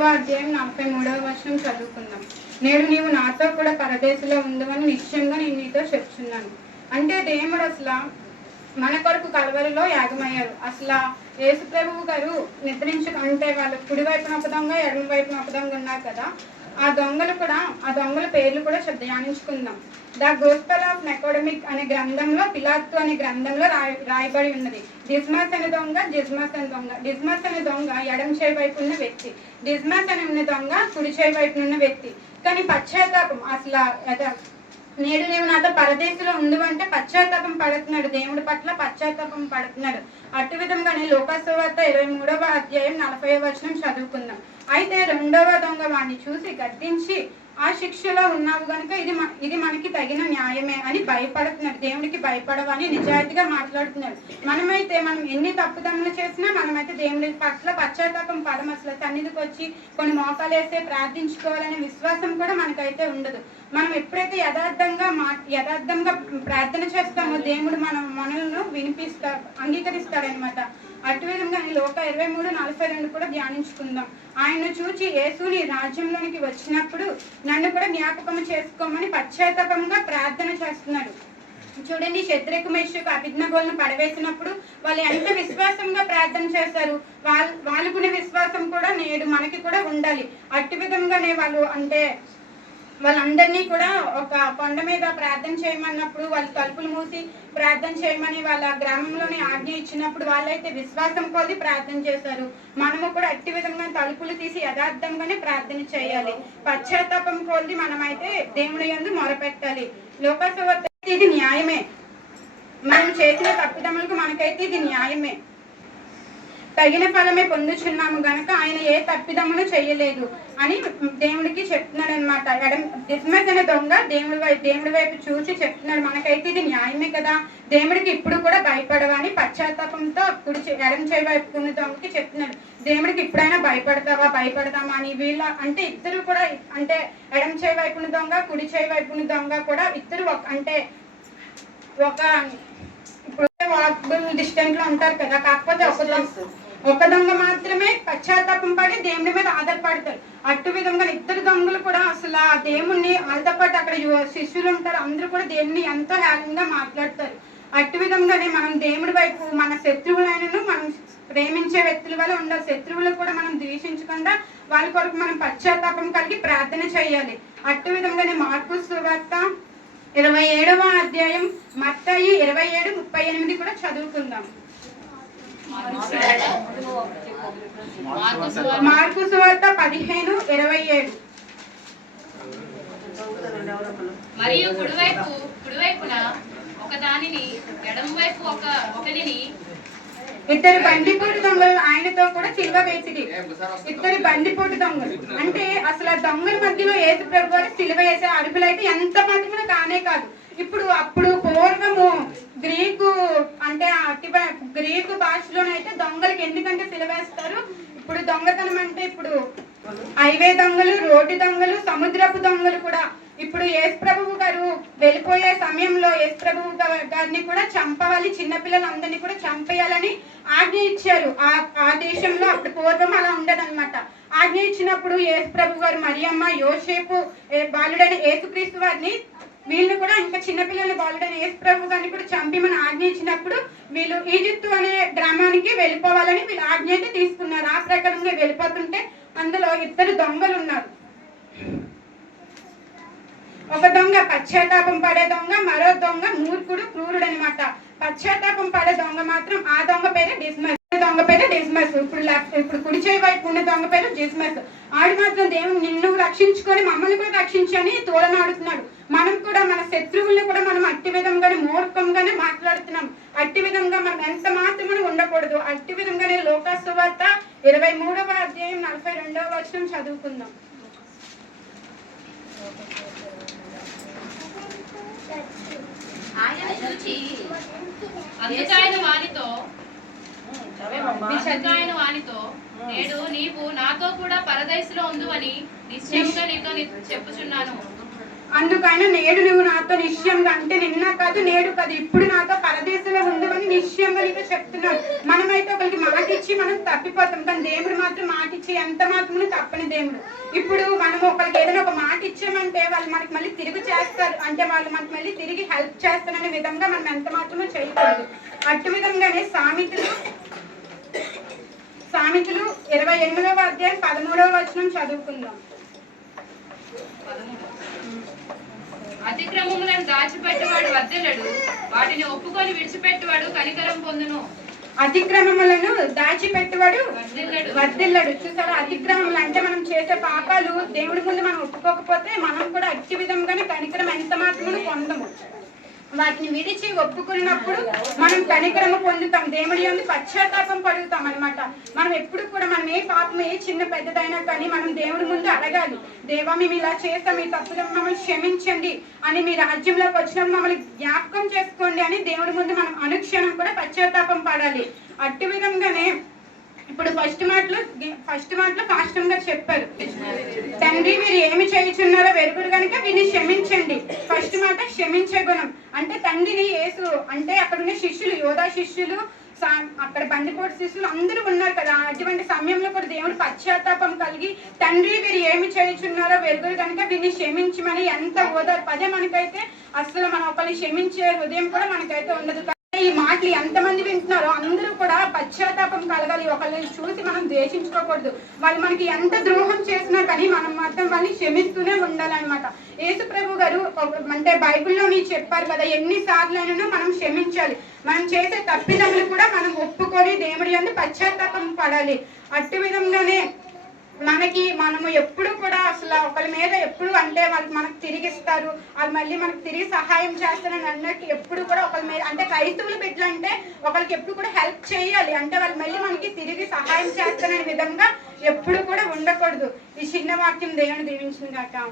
43 చదువుకుందాం. నేడు నీవు నాతో కూడా పరదేశంలో ఉందని నిశ్చయంగా నేను నీతో చెప్తున్నాను. అంటే దేవుడు అసలు మన కొరకు కలవరిలో యాగమయ్యారు. అసలు యేసు ప్రభువు గారు నిద్రించకంటే వాళ్ళు కుడి వైపున ఒక దొంగ, ఎడమ వైపున ఒక దొంగ ఉన్నారు కదా. ఆ దొంగల పేర్లు కూడా ధ్యానించుకుందాం. ద గోస్పెల్ ఆఫ్ నికోడెమిక్ అనే గ్రంథంలో, పిలాతు అనే గ్రంథంలో రాయబడి ఉన్నది. డిస్మస్ అనే దొంగ, జిస్మస్ అనే దొంగ. డిస్మస్ అనే దొంగ ఎడమ చేయి వైపు ఉన్న వ్యక్తి, డిస్మస్ అనే ఉన్న దొంగ కుడి చేయి వైపు ఉన్న వ్యక్తి. కానీ పశ్చాత్తాపం అసలు నేడు నీవు నాతో పరదేశంలో ఉండు అంటే పశ్చాత్తాపం పడుతున్నాడు, దేవుడి పట్ల పశ్చాత్తాపం పడుతున్నాడు. అటు విధంగానే లూకాసు సువార్త 23వ అధ్యాయం 40వ వచనం చదువుకుందాం. అయితే రెండవ దొంగ వాడిని చూసి గద్దించి, ఆ శిక్షలో ఉన్నావు కనుక ఇది మనకి తగిన న్యాయమే అని భయపడుతున్నాడు. దేవుడికి భయపడవని నిజాయితీగా మాట్లాడుతున్నాడు. మనం ఎన్ని తప్పుదమ్ములు చేసినా మనమైతే దేవుడి పట్ల పశ్చాత్తాపం పడం. అసలు సన్నిధికి వచ్చి కొన్ని మోకాలు వేస్తే ప్రార్థించుకోవాలనే విశ్వాసం కూడా మనకైతే ఉండదు. మనం ఎప్పుడైతే యథార్థంగా ప్రార్థన చేస్తామో దేవుడు మనలను అంగీకరిస్తాడనమాట. అటు విధంగా లోక 23:42 కూడా ధ్యానించుకుందాం. ఆయన చూచి యేసుని రాజ్యంలోనికి వచ్చినప్పుడు నన్ను కూడా జ్ఞాపకం చేసుకోమని పశ్చాత్తాపంగా ప్రార్థన చేస్తున్నాడు. చూడండి, శద్రకు మేషకు అభిజ్ఞగోలను పడవేసినప్పుడు వాళ్ళు ఎంత విశ్వాసంగా ప్రార్థన చేశారు. వాళ్ళకున్న విశ్వాసం కూడా నేడు మనకి కూడా ఉండాలి. అటు విధంగానే వాళ్ళందరినీ కూడా ఒక కొండ మీద ప్రార్థన చేయమన్నప్పుడు వాళ్ళు తలుపులు మూసి ప్రార్థన చేయమని వాళ్ళ గ్రామంలోని ఆజ్ఞ ఇచ్చినప్పుడు వాళ్ళైతే విశ్వాసం కొద్ది ప్రార్థన చేశారు. మనము కూడా అట్టి విధంగా తలుపులు తీసి యథార్థంగానే ప్రార్థన చేయాలి. పశ్చాత్తాపం కొద్ది మనమైతే దేవుని యందు మొరపెట్టాలి. లూకాసు వార్త ఇది న్యాయమే. మనం చేసిన తప్పిదములకు మనకైతే ఇది న్యాయమే. తగిన ఫలమే పొందుచున్నాము గనక ఆయన ఏ తప్పిదమును చేయలేదు అని దేవుడికి చెప్తున్నాడు అనమాట. డిస్మస్ అనే దొంగ దేవుడి వైపు చూసి చెప్తున్నాడు, మనకైతే ఇది న్యాయమే కదా, దేవుడికి ఇప్పుడు కూడా భయపడవని పశ్చాత్తాపంతో ఎడం చేయి వైపు ఉన్న దొంగకి చెప్తున్నాడు. దేవుడికి ఇప్పుడైనా భయపడతామా అని వీళ్ళ ఇద్దరు కూడా ఎడం చేయి వైపున దొంగ, కుడి చేయి వైపున దొంగ కూడా ఇద్దరు వాకబుల్ డిస్టెన్స్ లో ఉంటారు కదా. కాకపోతే ఒక దొంగ మాత్రమే పశ్చాత్తాపం పడి దేవుని మీద ఆధారపడతారు. అటు విధంగా ఇద్దరు దొంగలు కూడా అసలు ఆ దేవుణ్ణి వాళ్ళతో పాటు అక్కడ శిష్యులు ఉంటారు, అందరూ కూడా దేవుణ్ణి ఎంతో హేళనగా మాట్లాడతారు. అటు విధంగానే మనం దేవుడి వైపు మన శత్రువులైనను మనం ప్రేమించే వ్యక్తుల వల్ల ఉండాలి. శత్రువులు కూడా మనం ద్వేషించకుండా వాళ్ళ కొరకు మనం పశ్చాత్తాపం కలిగి ప్రార్థన చేయాలి. అటు విధంగానే మార్కు సువార్త 27వ అధ్యాయం మత్తయి 27:38 కూడా చదువుకుందాం. మార్కు సువార్త 15:27. మరియు కుడివైపున ఒక దానిని, ఎడమ వైపు ఒకనిని ఇద్దరు బందిపోటు దొంగలు ఆయనతో కూడా సిలువ వేసిరి. ఇద్దరు బందిపోటు దొంగలు అంటే అసలు దొంగల మధ్యలో యేసు ప్రభు గారు సిలువ వేసే అడుగులు అయితే ఎంత మంది కూడా కానే కాదు. అప్పుడు పూర్వము గ్రీకు భాషలోనైతే దొంగలకి ఎందుకంటే సిలువేస్తారు. ఇప్పుడు దొంగతనం అంటే ఇప్పుడు హైవే దొంగలు, రోడ్డు దొంగలు, సముద్రపు దొంగలు కూడా ఇప్పుడు యేసు ప్రభువు గారు వెళ్ళిపోయే సమయంలో యేసు ప్రభువు గారిని కూడా చంపవాలి, చిన్నపిల్లలందరినీ కూడా చంపేయాలని ఆజ్ఞ ఇచ్చారు. ఆ దేశంలో అప్పుడు పూర్వం అలా ఉండదన్నమాట. ఆజ్ఞ ఇచ్చినప్పుడు యేసు ప్రభు గారు, మరియమ్మ, యోసేపు బాలుడైన యేసుక్రీస్తు వారిని వీళ్ళు కూడా ఇంకా చిన్నపిల్లల బాలుడైన యేసు ప్రభు గారిని కూడా చంపిమని ఆజ్ఞ ఇచ్చినప్పుడు వీళ్ళు ఈజిప్టు అనే గ్రామానికి వెళ్ళిపోవాలని వీళ్ళు ఆజ్ఞ అయితే తీసుకున్నారు. ఆ ప్రకారంగా వెళ్ళిపోతుంటే అందులో ఇద్దరు దొంగలు ఉన్నారు. ఒక దొంగ పశ్చాత్తాపం పడే దొంగ, మరో దొంగ మూర్ఖుడు, క్రూరుడు అనమాట. పశ్చాత్తాపం పడే దొంగ మాత్రం ఆ దొంగ పేరు డిస్మస్. ఇప్పుడు కుడి చేయి వైపు ఉన్న దొంగ పేరు డిస్మస్. ఆడు మాత్రం దేవుడు నిన్ను రక్షించుకొని మమ్మల్ని కూడా రక్షించని తోలనాడుతున్నాడు. మనం కూడా మన శత్రువుల్ని కూడా మనం అట్టి విధంగానే మూర్ఖంగానే మాట్లాడుతున్నాం. అట్టి విధంగా మనం ఎంత మాత్రమే ఉండకూడదు. అట్టి విధంగానే లూకాసు సువార్త 23వ అధ్యాయం 42వ వచనం చదువుకుందాం. ఆయన చూచి అందుకైన వానితో నేడు నీవు నాతో కూడా పరదేశంలో ఉందువని నిశ్చయంగా నీతో చెప్పుచున్నాను. అందుకైనా నేడు నువ్వు నాతో నిశ్చయంగా, అంటే నిన్న కాదు నేడు కాదు ఇప్పుడు నాతో పరదేశంలో ఉండవని నిశ్చయంగా నీతో చెప్తున్నాను. మనమైతే ఒకరికి మాట ఇచ్చి మనం తప్పిపోతాం, కానీ దేవుడు మాత్రం మాట ఇచ్చి ఎంత మాత్రం తప్పని దేవుడు. ఇప్పుడు మనం ఒకరికి ఏదైనా ఒక మాట ఇచ్చామంటే వాళ్ళు మనకి మళ్ళీ తిరిగి చేస్తారు, అంటే వాళ్ళు మనకి మళ్ళీ తిరిగి హెల్ప్ చేస్తారనే విధంగా మనం ఎంత మాత్రమూ చేయకూడదు. అటు విధంగానే సామెతలు 28వ అధ్యాయం 13వ వచనం చదువుకుందాం. అతిక్రమములను దాచిపెట్టేవాడు వర్ధిల్లడు, వాటిని ఒప్పుకొని విడిచిపెట్టేవాడు కనికరం పొందును. అతిక్రమములను దాచిపెట్టేవాడు వర్ధిల్లడు. చూసారా, అతిక్రమములు అంటే మనం చేసే పాపాలు దేవుడి ముందు మనం ఒప్పుకోకపోతే మనం కూడా అట్టి విధంగానే కనికరం ఎంత మాత్రమే పొందము. వాటిని విడిచి ఒప్పుకున్నప్పుడు మనం కనికరము పొందుతాం, దేవుడి యందు పశ్చాత్తాపం పడుగుతాం అనమాట. మనం ఎప్పుడు కూడా మనం ఏ పాపం ఏ చిన్న పెద్దదైనా కానీ మనం దేవుడి ముందు అడగాలి, దేవా మేము ఇలా చేస్తాం, మీ తప్పులను మమ్మల్ని క్షమించండి అని, మీ రాజ్యంలోకి వచ్చినప్పుడు మమ్మల్ని జ్ఞాపకం చేసుకోండి అని దేవుడి ముందు మనం అనుక్షణం కూడా పశ్చాత్తాపం పడాలి. అట్టి విధంగానే ఇప్పుడు ఫస్ట్ మాటలో పాస్టర్ గారు చెప్పారు, తండ్రి వీరు ఏమి చేయుచున్నారో వెరుగురు కనుక వీరిని క్షమించండి. ఫస్ట్ మాట క్షమించే గుణం. అంటే తండ్రిని యేసు అంటే అక్కడ ఉన్న శిష్యులు, యోధా శిష్యులు, అక్కడ బందిపోటు శిష్యులు అందరూ ఉన్నారు కదా, అటువంటి సమయంలో కూడా దేవుడు పశ్చాత్తాపం కలిగి తండ్రి వీరు ఏమి చేయుచున్నారో వెరుగురు కనుక వీరిని క్షమించమని ఎంత ఓదార్పు. అదే మనకైతే అసలు మనం ఒకరిని క్షమించే హృదయం కూడా మనకైతే ఉండదు. ఈ మాటలు ఎంతమంది వింటున్నారో అందరూ కూడా పశ్చాత్తాపం కలగాలి. ఒకళ్ళని చూసి మనం ద్వేషించుకోకూడదు. వాళ్ళు మనకి ఎంత ద్రోహం చేసినా కానీ మనం మాత్రం వాళ్ళని క్షమిస్తూనే ఉండాలన్నమాట. యేసు ప్రభు గారు అంటే బైబిల్లో మీరు చెప్పారు కదా, ఎన్నిసార్లైనా మనం క్షమించాలి. మనం చేసే తప్పిదములు కూడా మనం ఒప్పుకొని దేవుడి యందు పశ్చాత్తాపం పడాలి. అట్టి విధంగానే మనము ఎప్పుడు కూడా అసలు ఒకరి మీద ఎప్పుడు అంటే వాళ్ళు మనకు తిరిగిస్తారు, వాళ్ళు మళ్ళీ మనకు తిరిగి సహాయం చేస్తారని అన్నట్టు ఎప్పుడు కూడా ఒకరి మీద అంటే క్రైస్తవుల బిడ్డలు అంటే ఒకరికి ఎప్పుడు కూడా హెల్ప్ చేయాలి, అంటే వాళ్ళు మళ్ళీ మనకి తిరిగి సహాయం చేస్తారనే విధంగా ఎప్పుడు కూడా ఉండకూడదు. ఈ చిన్న వాక్యం దేవుని దీవించిన గాక.